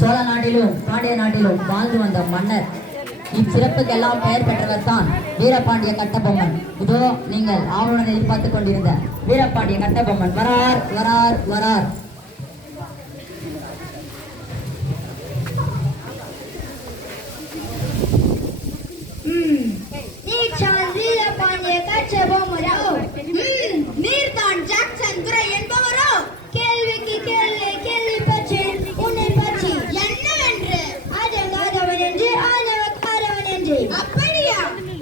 சோழ நாட்டிலும் பாண்டிய நாட்டிலும் வாழ்ந்து வந்த மன்னர். இச்சிறப்புக்கெல்லாம் பெயர் பெற்றவர் தான் வீரபாண்டிய கட்டபொம்மன். இதோ நீங்கள் ஆவலுடன் எதிர்பார்த்துக் கொண்டிருந்த வீரபாண்டிய கட்டபொம்மன் வரார் வரார் வரார். வீரபாண்டிய கட்டபொம்மரோ, நீர்தான் ஜாக்சன் துரை என்பவரோ? கேள்விக்கு கேள்வி கேள்வி பற்றி உன்னை பற்றி என்னவென்று? அடங்காதவன் என்று ஆனவன் என்று. அப்படியா?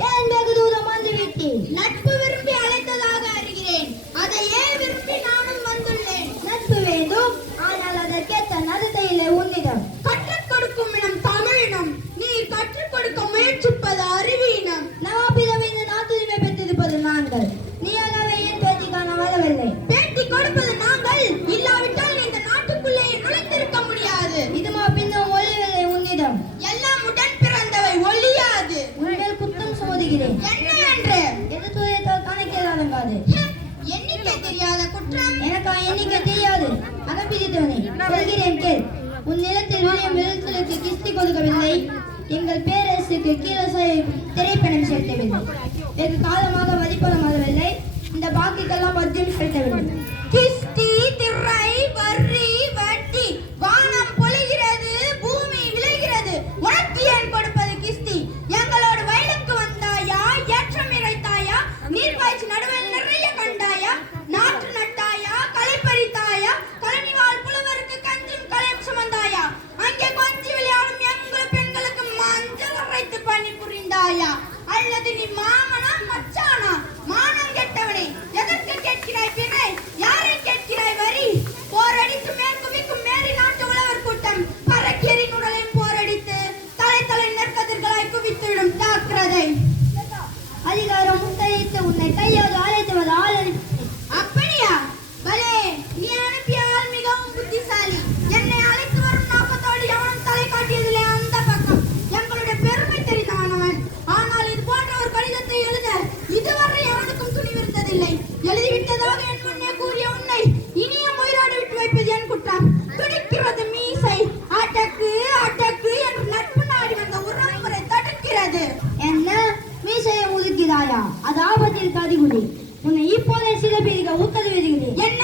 ஏன் வெகு தூரம் வந்து விட்டேன்? நட்பு விரும்பி அழைத்ததாக அறிகிறேன். அதையே விரும்பி நானும் வந்துள்ளேன். நட்பு வேண்டும், ஆனால் அதற்கேற்ற நடத்தையிலே உன்னிடம். கற்றுக் கொடுக்கும் இனம் தமிழினம், நீ கற்றுக் கொடுக்க முயற்சிப்பது அறிவீனம். நவாபிதம் இந்த நாட்டுரிமை பெற்றிருப்பது நாங்கள். நீ அளவை ஏன் பேட்டி காண வரவில்லை? பேட்டி கொடுப்பது நாங்கள், இல்லாவிட்டால் இந்த நாட்டுக்குள்ளே நுழைந்திருக்க முடியாது. இதுமா பின்னும் ஒளிவில்லை உன்னிடம். எல்லாம் உடன் பிறந்தவை, ஒளியாது. உன்மேல் குற்றம் சுமத்துகிறேன். என்னவென்று? எது துறையத்தால் கணக்கில்லாதங்காது. எண்ணிக்கை தெரியாத குற்றம். எனக்கா எண்ணிக்கை தெரியாது? அகப்பிடித்தவனே, சொல்கிறேன் கேள். உன் நிலத்தில் விளையும் விருதுகளுக்கு கிஸ்தி கொடுக்கவில்லை. எங்கள் பேரரசுக்கு கீழசாய் திரைப்படம் செலுத்தவில்லை. வெகு காலமாக மதிப்பளமாகவில்லை. இந்த பாக்கிக்கெல்லாம் மத்தியம் செலுத்தவில்லை. கிஸ்தி, திரை, வரி, வட்டி, வானம் பொழிகிறது, பூமி விளைகிறது. உனக்கு ஏன் கொடுப்பது கிஸ்தி? எங்களோடு வயலுக்கு வந்தாயா? ஏற்றம் இறைத்தாயா? நீர்வாய்ச்சி நடுவில் நிறைய கண்டாயா? நாற்று நட்டாயா? களை பறித்தாயா? கலனிவாழ் புலவருக்கு கஞ்சும் கலையும் சுமந்தாயா? அங்கே கொஞ்சி விளையாடும் எங்கள் பெண்களுக்கு மஞ்சள் அரைத்து பணி புரிந்தாயா? அல்லது நீ மாமனா மச்சானா? மானம் கெட்டவனே, எதற்கு கேட்கிறாய் பிறை? யாரை கேட்கிறாய் வரி? போரடித்து மேற்குமிக்கும் மேரி நாட்டு உழவர் கூட்டம் பறக்கேறின் உடலையும் போரடித்து தலை தலை நெற்கதிர்களாய் குவித்துவிடும். ஜாக்கிரதை. அதிகாரம் முத்தரித்து உன்னை கையோடு அழைத்துவது ஆள் அனுப்பி. அப்படியா? பலே, நீ அனுப்பிய ஆள் மிகவும் புத்திசாலி. என்னை அழைத்து வரும் நோக்கத்தோடு எவனும் தலை காட்டியதில்லை அந்த பக்கம். எங்களுடைய பெருமை தெரிந்தவனவன். ஆனால் இது போன்ற ஒரு கடிதத்தை எழுத இதுவரை எவனுக்கும் துணிவிருந்ததில்லை. எழுதிவிட்டதாக என் முன்னே கூறிய உன்னை இனியும் உயிரோடு விட்டு வைப்பது என் குற்றம். துடிக்கிறது மீசை. அடக்கு அடக்கு என்று நட்பு நாடி வந்த உறவுமுறை தடுக்கிறது. என்ன மீசையை முதுக்கிறாயா? அது ஆபத்தில் கதிகுடி. உன்னை இப்போதே சில பேருக்கு ஊக்கது வருகிறேன். என்ன